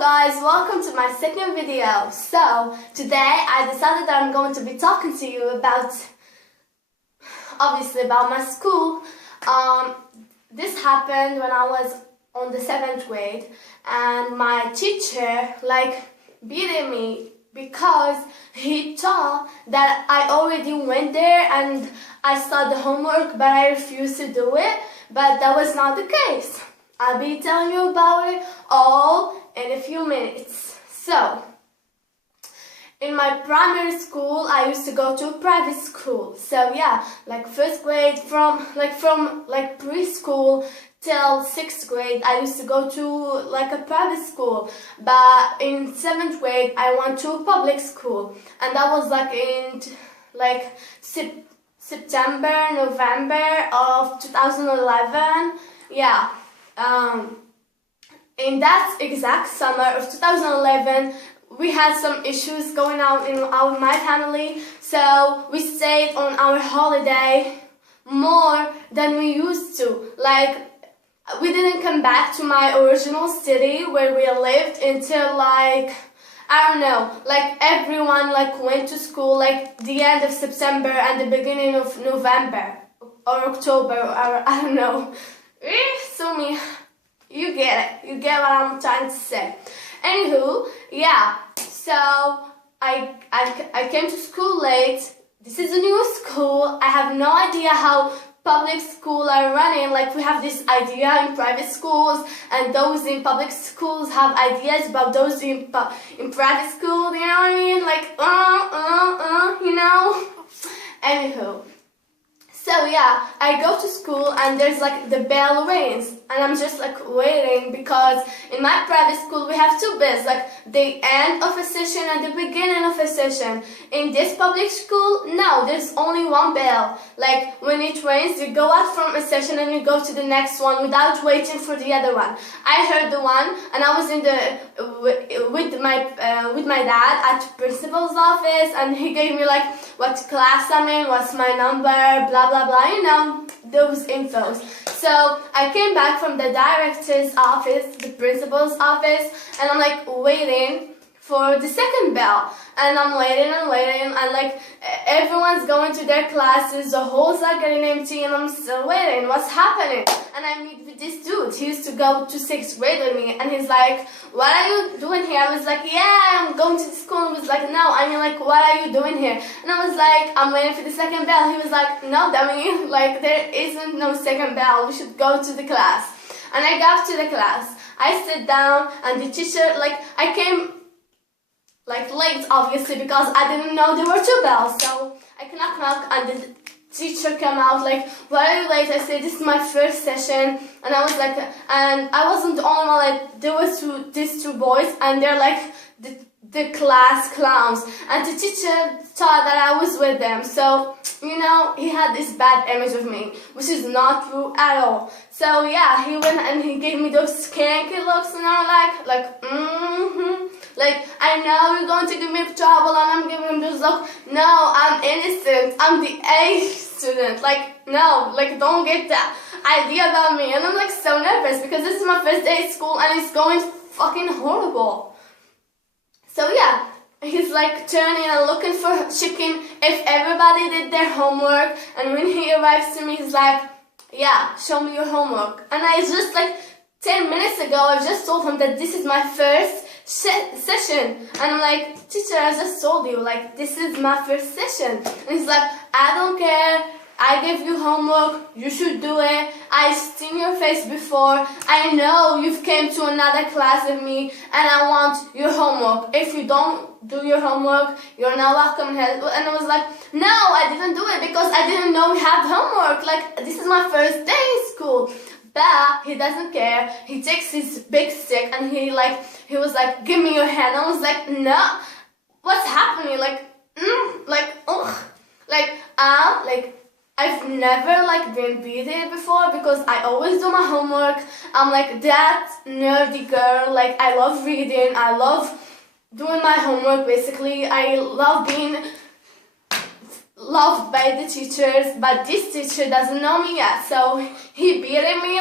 Hello guys, welcome to my second video. So today I decided that I'm going to be talking to you about, obviously about my school. This happened when I was on the 7th grade and my teacher beat me because he thought that I already went there and I started the homework, but I refused to do it. But that was not the case. I'll be telling you about it all in a few minutes. So, in my primary school, I used to go to a private school. So yeah, first grade from preschool till 6th grade, I used to go to a private school. But in 7th grade, I went to a public school, and that was in September, November of 2011. Yeah. In that exact summer of 2011, we had some issues going on in my family, so we stayed on our holiday more than we used to. We didn't come back to my original city where we lived until I don't know, everyone went to school the end of September and the beginning of November or October, or I don't know. So me, you get it. You get what I'm trying to say. Anywho, yeah. So I came to school late. This is a new school. I have no idea how public schools are running. We have this idea in private schools, and those in public schools have ideas about those in private school. You know what I mean? You know. Anywho. So yeah, I go to school and there's the bell rings and I'm just waiting, because in my private school we have two bells, the end of a session and the beginning of a session. In this public school, no, there's only one bell. When it rains, you go out from a session and you go to the next one without waiting for the other one. I heard the one and I was in with my dad at the principal's office, and he gave me what class I'm in, what's my number, blah blah blah, you know, those infos. So I came back from the director's office, the principal's office, and I'm waiting for the second bell, and I'm waiting and waiting, and everyone's going to their classes, the halls are getting empty, and I'm still waiting. What's happening? And I meet with this dude. He used to go to 6th grade with me, and he's like, "What are you doing here?" I was like, "Yeah, I'm going to the school." He was like, "No, I mean "What are you doing here?" And I was like, "I'm waiting for the second bell." He was like, "No, dummy, there isn't no second bell. We should go to the class." And I got to the class. I sit down, and the teacher, I came late, obviously, because I didn't know there were two bells. So I knock, and the teacher came out "Why are you late?" I said, "This is my first session." And I was and I wasn't the only one. There was these two boys, and they're the class clowns, and the teacher thought that I was with them. So, you know, he had this bad image of me, which is not true at all. So yeah, he went and he gave me those skanky looks, and I'm I know you're going to give me trouble, and I'm giving him this look. No, I'm innocent. I'm the A student. No, don't get that idea about me. And I'm so nervous because this is my first day at school and it's going fucking horrible. So yeah, he's turning and looking for, checking if everybody did their homework. And when he arrives to me, he's like, "Yeah, show me your homework." And I just 10 minutes ago, I just told him that this is my first session. And I'm like, "Teacher, I just told you, this is my first session." And he's like, "I don't care. I gave you homework. You should do it. I've seen your face before. I know you've came to another class with me, and I want your homework. If you don't do your homework, you're not welcome here." And I was like, "No, I didn't do it because I didn't know we had homework. This is my first day in school." But he doesn't care. He takes his big stick and he was like, "Give me your hand." I was like, "No, what's happening?" I've never been beaten before because I always do my homework. I'm that nerdy girl. I love reading. I love doing my homework. Basically, I love being loved by the teachers, but this teacher doesn't know me yet, so he beat me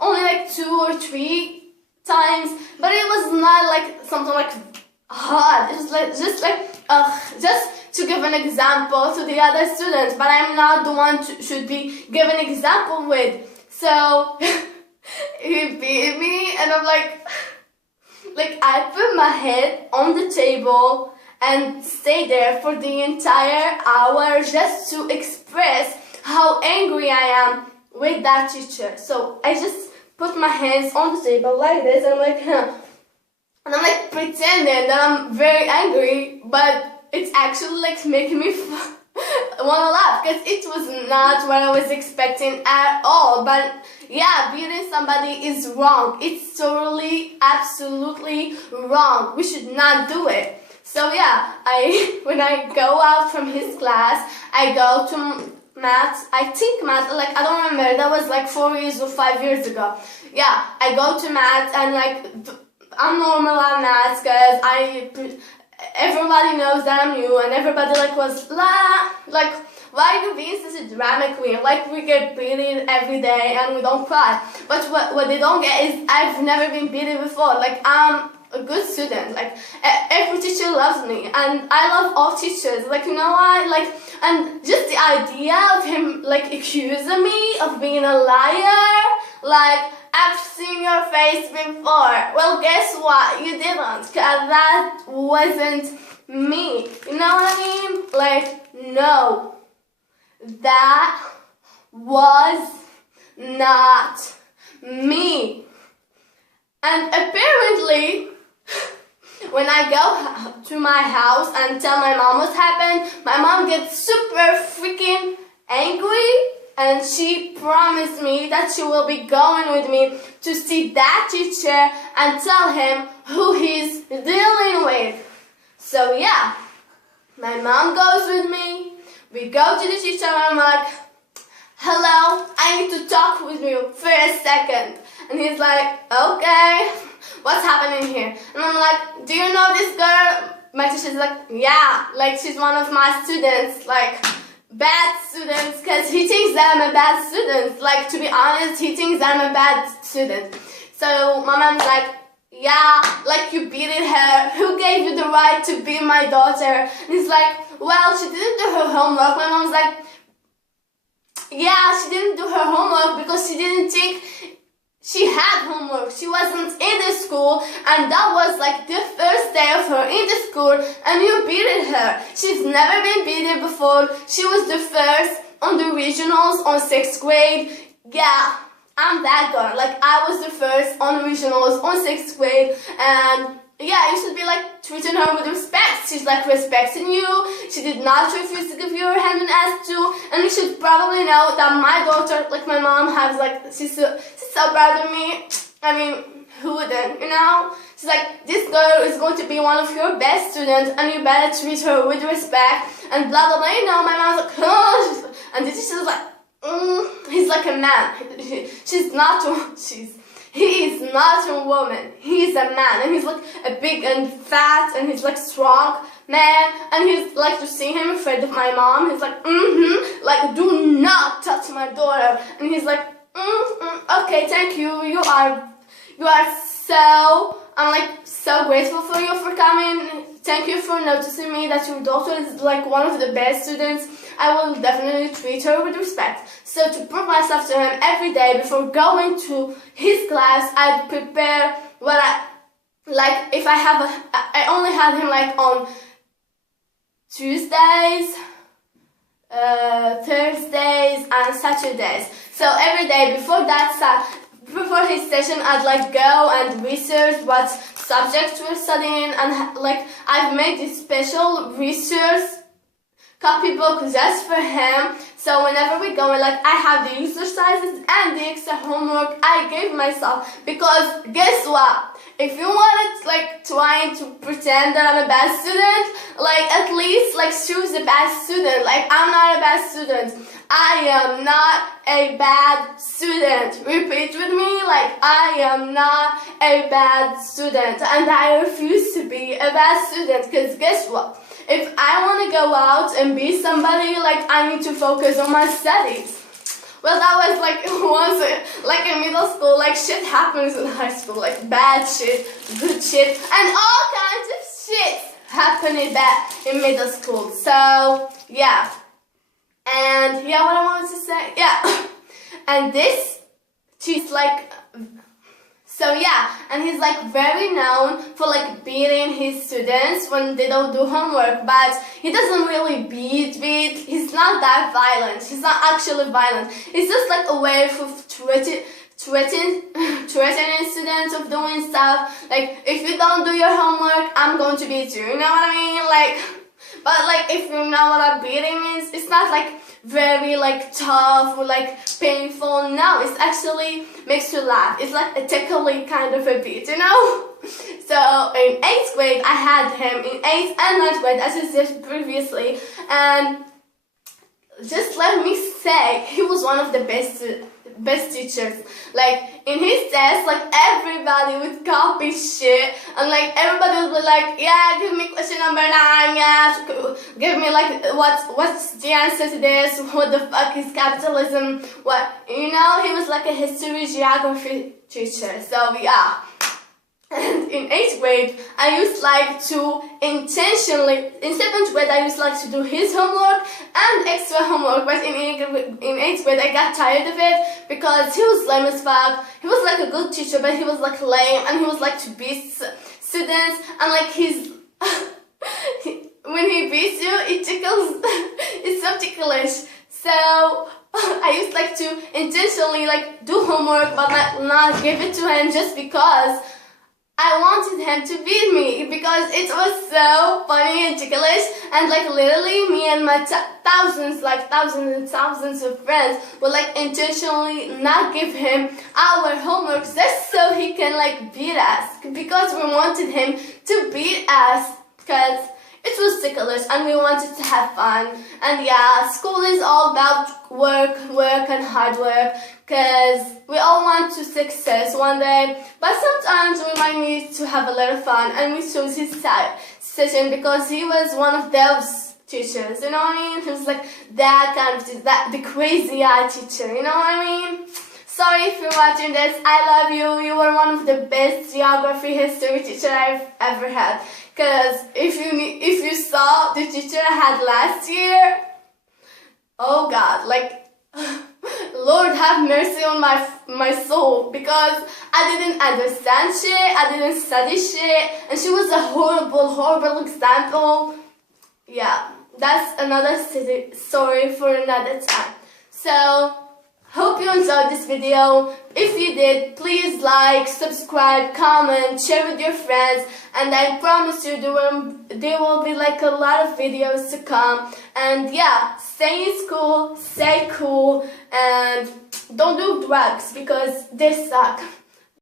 only 2 or 3 times, but it was not like something like hard. It's like just to give an example to the other students, but I'm not the one to should be given example with. So he beat me, and I'm like I put my head on the table and stay there for the entire hour just to express how angry I am with that teacher. So I just put my hands on the table like this, and I'm like, huh. And I'm like pretending that I'm very angry, but it's actually like making me wanna laugh, because it was not what I was expecting at all. But yeah, beating somebody is wrong. It's totally, absolutely wrong. We should not do it. So yeah, when I go out from his class, I go to math. I think math, like I don't remember, that was like 4 years or 5 years ago. Yeah, I go to math, and like I'm normal at math because everybody knows that I'm new, and everybody like was like, why are you being such a drama queen? Like, we get beaten every day and we don't cry. But what they don't get is I've never been beaten before. Like, I'm a good student. Like, every teacher loves me, and I love all teachers. Like, you know why? Like, and just the idea of him like accusing me of being a liar, like, I've seen your face before. Well, guess what? You didn't, because that wasn't me. You know what I mean? Like, no, that was not me. And apparently, when I go to my house and tell my mom what happened, my mom gets super freaking angry. And she promised me that she will be going with me to see that teacher and tell him who he's dealing with. So yeah, my mom goes with me. We go to the teacher, and I'm like, hello, I need to talk with you for a second. And he's like, okay, what's happening here? And I'm like, do you know this girl? My teacher's like, yeah, like she's one of my students, like bad students, because he thinks that I'm a bad student. Like, to be honest, he thinks that I'm a bad student. So my mom's like, yeah, like you beat her. Who gave you the right to beat my daughter? And he's like, well, she didn't do her homework. My mom's like, yeah, she didn't do her homework because she didn't think she had homework. She wasn't in the school, and that was like the first day of her in the school, and you beat her. She's never been beaten before. She was the first on the regionals on 6th grade. Yeah, I'm that girl. Like, I was the first on the regionals on 6th grade, and yeah, you should be like treating her with respect. She's like respecting you. She did not refuse to give you her hand and ask to. And you should probably know that my daughter, like my mom, has like, she's so proud of me. I mean, who wouldn't, you know? She's like, this girl is going to be one of your best students, and you better treat her with respect, and blah blah blah. You know, my mom's like, oh. And the teacher's like, he's like a man. She's not. He is not a woman. He's a man, and he's like a big and fat, and he's like strong man, and he's like, to see him afraid of my mom. He's like, like, do not touch my daughter. And he's like, okay, thank you. You are so. I'm like so grateful for you for coming. Thank you for noticing me that your daughter is like one of the best students. I will definitely treat her with respect. So to prove myself to him every day before going to his class, I'd prepare what like if I only had him like on Tuesdays, Thursdays and Saturdays. So every day before before his session, I'd like go and research what subjects we're studying, and like I've made this special research copybook just for him. So whenever we go, like I have the exercises and the extra homework I gave myself, because guess what? If you wanted like trying to pretend that I'm a bad student, like at least like choose a bad student. Like, I'm not a bad student. I am not a bad student. Repeat with me, like, I am not a bad student, and I refuse to be a bad student, because guess what? If I want to go out and be somebody, like, I need to focus on my studies. Well, that was like once, like in middle school, like shit happens in high school, like bad shit, good shit, and all kinds of shit happening back in middle school. So yeah, and yeah, what I wanted to say, yeah, and this, she's like. So yeah, and he's like very known for like beating his students when they don't do homework, but he doesn't really beat. He's not that violent. He's not actually violent. It's just like a way of threatening students of doing stuff. Like, if you don't do your homework, I'm going to beat you. You know what I mean? Like, but like if you know what a beating is, it's not like very like tough or like painful. No, it's actually makes you laugh. It's like a tickly kind of a beat, you know? So in 8th grade, I had him in 8th and 9th grade, as I said previously, and just let me say, he was one of the best teachers. Like, in his test, like, everybody would copy shit, and like, everybody would be like, yeah, give me question number 9, yeah, give me like, what's the answer to this, what the fuck is capitalism, what, you know, he was like a history, geography teacher, so yeah. And in 8th grade, I used like to intentionally, in 7th grade I used like to do his homework and extra homework, but in 8th grade I got tired of it because he was lame as fuck. He was like a good teacher, but he was like lame, and he was like to beat students, and like he's, when he beats you, it tickles, it's so ticklish. So I used like to intentionally like do homework, but not give it to him just because I wanted him to beat me, because it was so funny and ticklish, and like literally me and my thousands and thousands of friends would like intentionally not give him our homework just so he can like beat us, because we wanted him to beat us, because it was ticklish and we wanted to have fun. And yeah, school is all about work and hard work, because we all want to success one day, but sometimes we might need to have a little fun, and we chose his session because he was one of those teachers, you know what I mean? He was like that kind of teacher, the crazy eye teacher, you know what I mean? Sorry if you're watching this, I love you. You were one of the best geography history teacher I've ever had. Because if you saw the teacher I had last year, oh God, like, Lord have mercy on my soul, because I didn't understand shit, I didn't study shit, and she was a horrible example. Yeah, that's another story for another time. So, hope you enjoyed this video. If you did, please like, subscribe, comment, share with your friends, and I promise you there will be like a lot of videos to come. And yeah, stay in school, stay cool, and don't do drugs because they suck.